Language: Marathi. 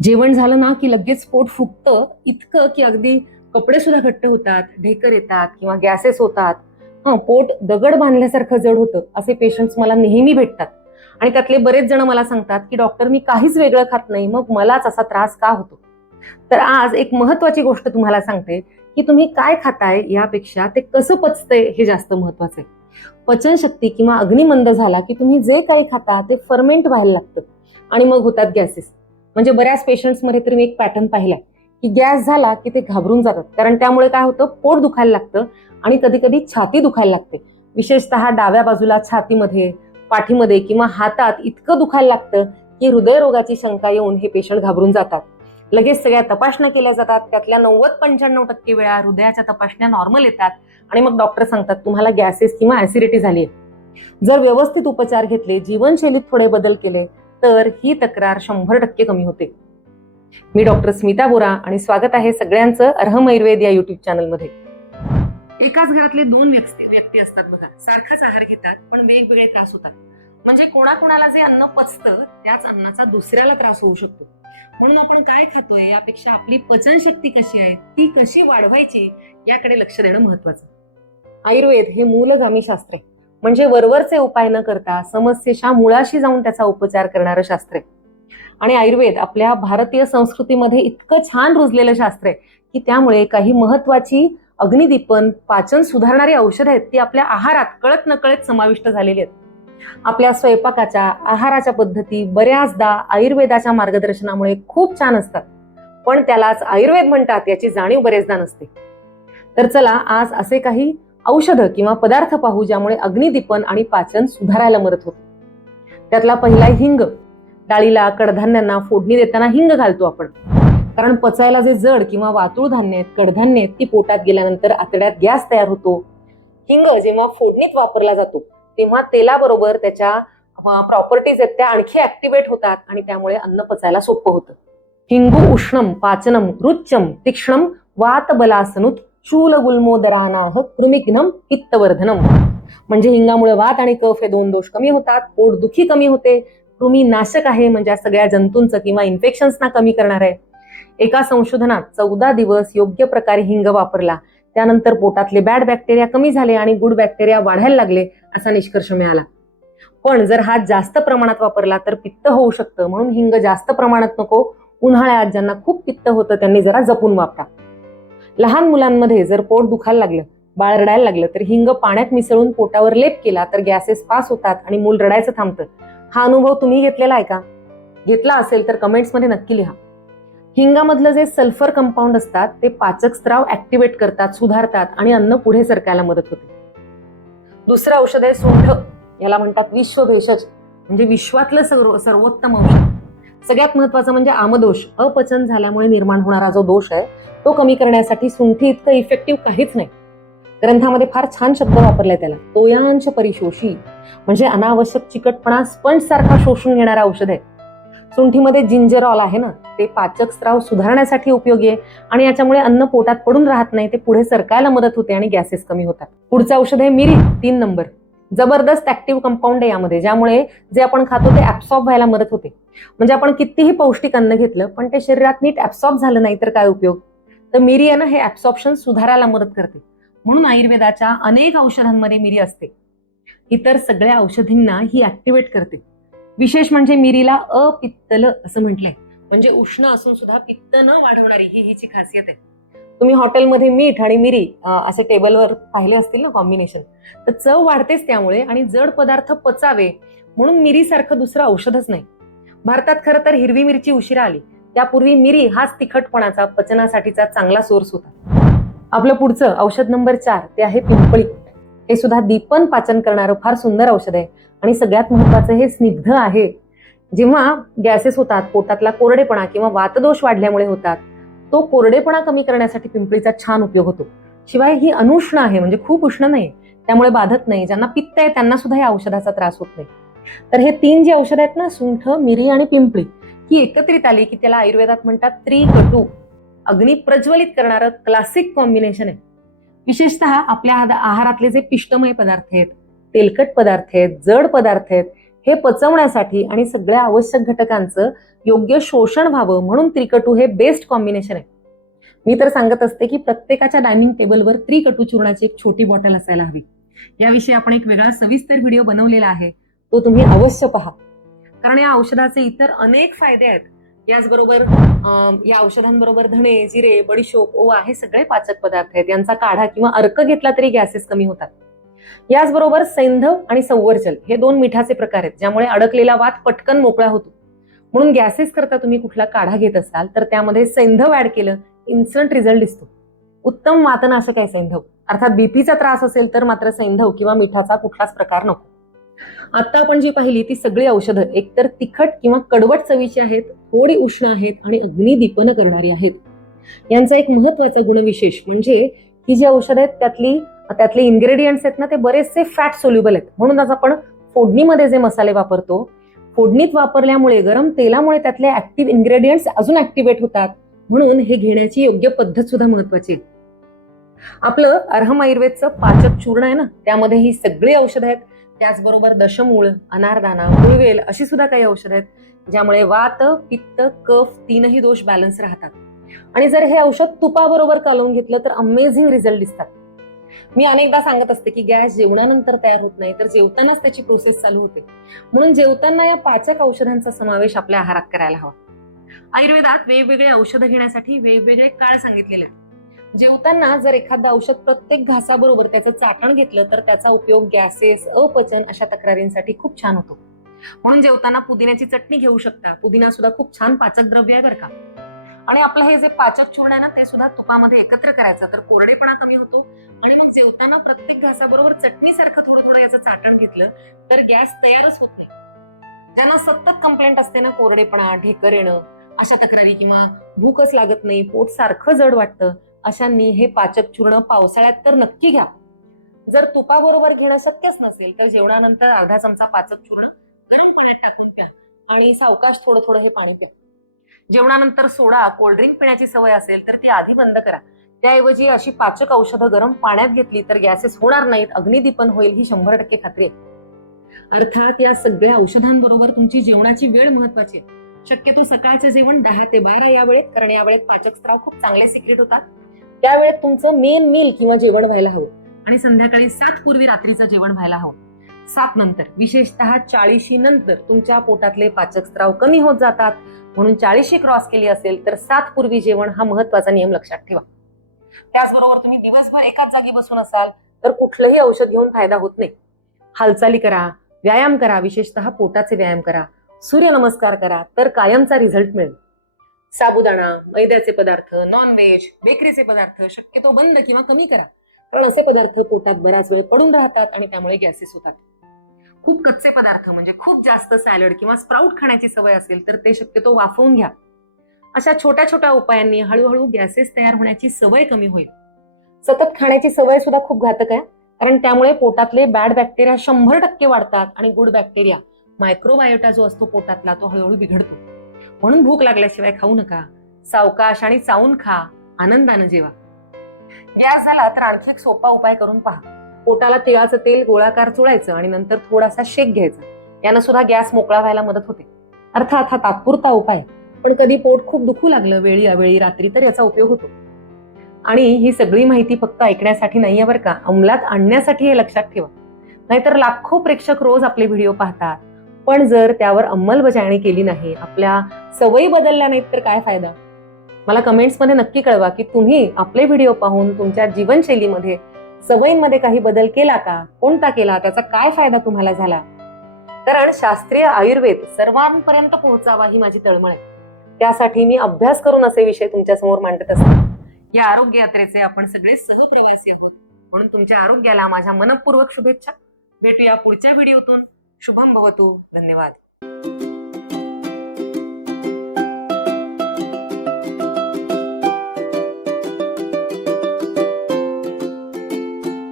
जेवण झालं ना की लगेच पोट फुगतं इतकं की अगदी कपडे सुद्धा घट्ट होतात, ढेकर येतात किंवा गॅसेस होतात. पोट दगड बांधल्यासारखं जड होतं असे पेशंट्स मला नेहमी भेटतात. आणि त्यातले बरेच जण मला सांगतात की डॉक्टर मी काहीच वेगळं खात नाही, मग मलाच असा त्रास का होतो. तर आज एक महत्वाची गोष्ट तुम्हाला सांगते की तुम्ही काय खाताय यापेक्षा ते कसं पचतंय हे जास्त महत्वाचं आहे. पचनशक्ती किंवा अग्निमंद झाला की तुम्ही जे काही खाता ते फर्मेंट व्हायला लागतं आणि मग होतात गॅसेस. म्हणजे बऱ्याच पेशंट्समध्ये तर मी एक पॅटर्न पाहिलाय की गॅस झाला की ते घाबरून जातात, कारण त्यामुळे काय होतं, पोट दुखायला लागतं आणि कधी कधी छाती दुखायला लागते. विशेषतः डाव्या बाजूला छातीमध्ये, पाठीमध्ये किंवा हातात इतकं दुखायला लागतं की हृदयरोगाची शंका येऊन हे पेशंट घाबरून जातात. लगेच सगळ्या तपासण्या केल्या जातात, त्यातल्या 90-95% वेळा हृदयाच्या तपासण्या नॉर्मल येतात आणि मग डॉक्टर सांगतात तुम्हाला गॅसेस किंवा ऍसिडिटी झाली आहे. जर व्यवस्थित उपचार घेतले, जीवनशैलीत थोडे बदल केले तर ही तक्रार 100% कमी होते. मी डॉक्टर स्मिता बोरा आणि स्वागत आहे सगळ्यांचं अर्हम आयुर्वेद या युट्यूब चॅनलमध्ये. एकाच घरातले दोन व्यक्ती असतात बघा, सारखाच आहार घेतात पण वेगवेगळे त्रास होतात. म्हणजे कोणाकोणाला जे अन्न पचतं त्याच अन्नाचा दुसऱ्याला त्रास होऊ शकतो. म्हणून आपण काय खातोय यापेक्षा आपली पचनशक्ती कशी आहे, ती कशी वाढवायची याकडे लक्ष देणं महत्वाचं. आयुर्वेद हे मूलगामी शास्त्र आहे, म्हणजे वरवरचे उपाय न करता समस्येच्या मुळाशी जाऊन त्याचा उपचार करणारं शास्त्र आहे. आणि आयुर्वेद आपल्या भारतीय संस्कृतीमध्ये इतकं छान रुजलेलं शास्त्र आहे की त्यामुळे काही महत्वाची अग्निदीपन, पाचन सुधारणारी औषधं आहेत ती आपल्या आहारात कळत नकळत समाविष्ट झालेली आहेत. आपल्या स्वयंपाकाच्या, आहाराच्या पद्धती बऱ्याचदा आयुर्वेदाच्या मार्गदर्शनामुळे खूप छान असतात, पण त्यालाच आयुर्वेद म्हणतात याची जाणीव बरेचदा नसते. तर चला आज असे काही औषधं किंवा पदार्थ पाहू ज्यामुळे अग्निदीपन आणि पाचन सुधारायला मदत होते. त्यातला पहिला हिंग. डाळीला, कडधान्यांना फोडणी देताना हिंग घालतो आपण, कारण पचायला जे जड किंवा वातुळ धान्य आहेत, कडधान्य आहेत, ती पोटात गेल्यानंतर आतड्यात गॅस तयार होतो. हिंग जेव्हा फोडणीत वापरला जातो तेव्हा तेलाबरोबर त्याच्या प्रॉपर्टीज आहेत त्या आणखी ऍक्टिव्हेट होतात आणि त्यामुळे अन्न पचायला सोपं होतं. हिंगू उष्णम पाचनम रुच्यम तीक्ष्णम वात बलासनुत शूल गुल्मोदरानाह कृमिघ्नम पित्तवर्धनम. म्हणजे हिंगामुळे वात आणि कफ हे दोन दोष कमी होतात, पोटदुखी कमी होते, कृमी नाशक आहे म्हणजे सगळ्या जंतूंचं किंवा इन्फेक्शन्सना कमी करणार आहे. एका संशोधनात 14 दिवस योग्य प्रकारे हिंग वापरला, त्यानंतर पोटातले बॅड बॅक्टेरिया कमी झाले आणि गुड बॅक्टेरिया वाढायला लागले असा निष्कर्ष मिळाला. पण जर हा जास्त प्रमाणात वापरला तर पित्त होऊ शकतं, म्हणून हिंग जास्त प्रमाणात नको. उन्हाळ्यात ज्यांना खूप पित्त होतं त्यांनी जरा जपून वापरा. लहान मुलांमध्ये जर पोट दुखायला लागलं, बाळ रडायला लागलं तर हिंग पाण्यात मिसळून पोटावर लेप केला तर गॅसेस पास होतात आणि मूल रडायचं थांबतं. हा अनुभव तुम्ही घेतलेला आहे का? घेतला असेल तर कमेंट्समध्ये नक्की लिहा. हिंगामधलं जे सल्फर कंपाऊंड असतात ते पाचक स्त्राव ऍक्टिव्हेट करतात, सुधारतात आणि अन्न पुढे सरकायला मदत होते. दुसरं औषध आहे सुंठ. याला म्हणतात विश्वभेषज, म्हणजे विश्वातलं सर्वोत्तम औषध. सगळ्यात महत्वाचं म्हणजे आमदोष, अपचन झाल्यामुळे निर्माण होणारा जो दोष आहे तो कमी करण्यासाठी सुंठी इतकं इफेक्टिव्ह काहीच नाही. ग्रंथामध्ये फार छान शब्द वापरलाय त्याला, तोयांश परिशोषी, म्हणजे अनावश्यक चिकटपणा स्पंज सारखा शोषून घेणारा औषध आहे. सुंठीमध्ये जिंजरॉल आहे ना, ते पाचक स्त्राव सुधारण्यासाठी उपयोगी आहे आणि याच्यामुळे अन्न पोटात पडून राहत नाही, ते पुढे सरकायला मदत होते आणि गॅसेस कमी होतात. पुढचं औषध आहे मिरी, 3 नंबर. जबरदस्त ऍक्टिव्ह कंपाऊंड आहे यामध्ये, ज्यामुळे जे आपण खातो ते ऍब्सॉर्ब व्हायला मदत होते. म्हणजे आपण कितीही पौष्टिक अन्न घेतलं पण ते शरीरात नीट ऍब्सॉर्ब झालं नाही तर काय उपयोग. तर मिरी आहे ना, हे ऍब्सॉर्प्शन सुधारायला मदत करते, म्हणून आयुर्वेदाच्या अनेक औषधांमध्ये मिरी असते. इतर सगळ्या औषधींना ही ऍक्टिव्हेट करते. विशेष म्हणजे मिरीला अपित्तल असं म्हटलंय, म्हणजे उष्ण असून सुद्धा पित्त न वाढवणारी ही हिची खासियत आहे. तुम्ही हॉटेलमध्ये मीठ आणि मिरी असे टेबलवर पाहिले असतील ना कॉम्बिनेशन, तर चव वाढतेच त्यामुळे आणि जड पदार्थ पचावे म्हणून मिरी सारखं दुसरं औषधच नाही. भारतात खरं तर हिरवी मिरची उशिरा आली, त्यापूर्वी मिरी हाच तिखटपणाचा, पचनासाठीचा चांगला सोर्स होता. आपलं पुढचं औषध नंबर 4 ते आहे पिंपळी. हे सुद्धा दीपन पाचन करणारं फार सुंदर औषध आहे आणि सगळ्यात महत्वाचं हे स्निग्ध आहे. जेव्हा गॅसेस होतात, पोटातला कोरडेपणा किंवा वातदोष वाढल्यामुळे होतात, तो कोरडेपणा कमी करण्यासाठी पिंपळीचा छान उपयोग होतो. शिवाय ही अनुष्ण आहे, म्हणजे खूप उष्ण नाही, त्यामुळे बाधत नाही. ज्यांना पित्त आहे त्यांना सुद्धा या औषधाचा त्रास होत नाही. तर हे 3 जे औषध आहेत ना, सुंठ, मिरी आणि पिंपळी, ही एकत्रित आली की त्याला आयुर्वेदात म्हणतात त्रिकटू, अग्नी प्रज्वलित करणारं क्लासिक कॉम्बिनेशन आहे. विशेषतः आपल्या आहारातले जे पिष्टमय पदार्थ आहेत, तेलकट पदार्थ आहेत, जड पदार्थ आहेत, हे पचवण्यासाठी आणि सगळ्या आवश्यक घटकांचं योग्य शोषण व्हावं म्हणून त्रिकटू हे बेस्ट कॉम्बिनेशन आहे. मी तर सांगत असते की प्रत्येकाच्या डायनिंग टेबलवर त्रिकटू चूर्णाची एक छोटी बॉटल असायला हवी. याविषयी आपण एक वेगळा सविस्तर व्हिडिओ बनवलेला आहे, तो तुम्ही अवश्य पहा. कारण या औषधाचे इतर अनेक फायदे आहेत. याचबरोबर या औषधांबरोबर धणे, जिरे, बडीशोप, ओवा हे सगळे पाचक पदार्थ आहेत. यांचा काढा किंवा अर्क घेतला तरी गॅसेस कमी होतात. याचबरोबर सैंधव आणि संवर्जल हे 2 मिठाचे प्रकार आहेत, ज्यामुळे अडकलेला वात पटकन मोकळा होतो. म्हणून गॅसेस करता तुम्ही कुठला काढा घेत असाल तर त्यामध्ये सैंधव ऍड केलं, इन्स्टंट रिझल्ट दिसतो. उत्तम वातनाशक आहे सैंधव. अर्थात बीपीचा त्रास असेल तर मात्र सैंधव किंवा मिठाचा कुठलाच प्रकार नको. आता आपण जी पाहिली ती सगळी औषधं एकतर तिखट किंवा कडवट चवीची आहेत, थोडी उष्ण आहेत आणि अग्निदीपन करणारी आहेत. यांचा एक महत्वाचा गुणविशेष म्हणजे ही जी औषधं आहेत त्यातले इन्ग्रेडियंट्स आहेत ना, ते बरेचसे फॅट सोल्युबल आहेत. म्हणूनच आपण फोडणीमध्ये जे मसाले वापरतो, फोडणीत वापरल्यामुळे गरम तेलामुळे त्यातले ऍक्टिव्ह इन्ग्रेडियंट्स अजून ऍक्टिव्हेट होतात. म्हणून हे घेण्याची योग्य पद्धत सुद्धा महत्वाची आहे. आपलं अर्हम आयुर्वेदचं पाचक चूर्ण आहे ना, त्यामध्ये ही सगळी औषधं आहेत. त्याचबरोबर दशमूळ, अनारदाना, मुळवेल अशी सुद्धा काही औषधं आहेत, ज्यामुळे वात, पित्त, कफ 3ही दोष बॅलन्स राहतात. आणि जर हे औषध तुपाबरोबर कालवून घेतलं तर अमेझिंग रिझल्ट दिसतात. मी अनेकदा सांगत असते की गॅस जेवणानंतर तयार होत नाही, तर जेवतानाच त्याची प्रोसेस चालू होते. म्हणून जेवताना या पाचक औषधांचा समावेश आपल्या आहारात करायला हवा. आयुर्वेदात वेगवेगळे औषधं घेण्यासाठी वेगवेगळे काळ सांगितलेले आहेत. जेवताना जर एखादं औषध प्रत्येक घासाबरोबर त्याचं चाटण घेतलं तर त्याचा उपयोग गॅसेस, अपचन अशा तक्रारींसाठी खूप छान होतो. म्हणून जेवताना पुदिन्याची चटणी घेऊ शकता. पुदिना सुद्धा खूप छान पाचक द्रव्य आहे बरं का. आणि आपलं हे जे पाचक चूर्ण आहे ना, ते सुद्धा तुपामध्ये एकत्र करायचं तर कोरडेपणा कमी होतो. आणि मग जेवताना प्रत्येक घासाबरोबर चटणीसारखं थोडं थोडं याचं चाटण घेतलं तर गॅस तयारच होत नाही. ज्यांना सतत कंप्लेंट असते ना, कोरडेपणा, ढेकर येणं अशा तक्रारी किंवा भूकच लागत नाही, पोट सारखं जड वाटतं, अशांनी हे पाचक चूर्ण पावसाळ्यात तर नक्की घ्या. जर तुपाबरोबर घेणं शक्यच नसेल तर जेवणानंतर अर्धा चमचा पाचक चूर्ण गरम पाण्यात टाकून प्या आणि सावकाश थोडं थोडं हे पाणी प्या. जेवणानंतर सोडा, कोल्ड्रिंक पिण्याची सवय असेल तर ती आधी बंद करा. त्याऐवजी अशी पाचक औषधं गरम पाण्यात घेतली तर गॅसेस होणार नाहीत, अग्निदीपन होईल, ही 100% खात्री आहे. अर्थात या सगळ्या औषधांबरोबर तुमची जेवणाची वेळ महत्वाची आहे. शक्यतो सकाळचं जेवण 10 ते 12 या वेळेत, कारण या वेळेत पाचक स्त्राव खूप चांगले सिक्रेट होतात. त्यावेळेत तुमचं मेन मील किंवा जेवण व्हायला हवं. आणि संध्याकाळी 7 पूर्वी रात्रीचं जेवण व्हायला हवं. 7 नंतर, विशेषतः 40 नंतर तुमच्या पोटातले पाचक स्त्राव कमी होत जातात. म्हणून 40 क्रॉस केली असेल तर 7 पूर्वी जेवण हा महत्वाचा नियम लक्षात ठेवा. त्याचबरोबर तुम्ही दिवसभर एकाच जागी बसून असाल तर कुठलंही औषध घेऊन फायदा होत नाही. हालचाली करा, व्यायाम करा, विशेषतः पोटाचे व्यायाम करा, सूर्यनमस्कार करा, तर कायमचा रिझल्ट मिळेल. साबुदाणा, मैद्याचे पदार्थ, नॉनव्हेज, बेकरीचे पदार्थ शक्यतो बंद किंवा कमी करा. कारण असे पदार्थ पोटात बराच वेळ पडून राहतात आणि त्यामुळे गॅसेस होतात. खूप कच्चे पदार्थ म्हणजे खूप जास्त सॅलड किंवा स्प्राउट खाण्याची सवय असेल तर ते शक्यतो वाफवून घ्या. अशा छोट्या छोट्या उपायांनी हळूहळू गॅसेस तयार होण्याची सवय कमी होईल. सतत खाण्याची सवय सुद्धा खूप घातक आहे, कारण त्यामुळे पोटातले बॅड बॅक्टेरिया 100% वाढतात आणि गुड बॅक्टेरिया, मायक्रोबायोटा जो असतो पोटातला, तो हळूहळू बिघडतो. म्हणून भूक लागल्याशिवाय खाऊ नका. सावकाश आणि चावून खा, आनंदानं जेवा. गॅस झाला तर आणखी एक सोपा उपाय करून पहा. पोटाला तिळाचं तेल गोळाकार चोळायचं आणि नंतर थोडासा शेक घ्यायचा. यानं सुद्धा गॅस मोकळा व्हायला मदत होते. अर्थात हा तात्पुरता उपाय, पण कधी पोट खूप दुखू लागलं वेळी अवेळी रात्री तर याचा उपयोग होतो. आणि ही सगळी माहिती फक्त ऐकण्यासाठी नाहीये बरं का, अंमलात आणण्यासाठी हे लक्षात ठेवा. नाहीतर लाखो प्रेक्षक रोज आपले व्हिडिओ पाहतात, पण जर त्यावर अंमलबजावणी केली नाही, आपल्या सवयी बदलल्या नाहीत तर काय फायदा. मला कमेंट्समध्ये नक्की कळवा की तुम्ही आपले व्हिडिओ पाहून तुमच्या जीवनशैलीमध्ये, सवयींमध्ये काही बदल केला का, कोणता केला, त्याचा काय फायदा तुम्हाला झाला. कारण शास्त्रीय आयुर्वेद सर्वांपर्यंत पोहोचावा ही माझी तळमळ आहे. त्यासाठी मी अभ्यास करून असे विषय तुमच्या समोर मांडत असते. या आरोग्य यात्रेचे आपण सगळे सहप्रवासी आहोत, म्हणून तुमच्या आरोग्याला माझ्या मनपूर्वक शुभेच्छा. भेटूया पुढच्या व्हिडिओतून. शुभम भवतु. धन्यवाद.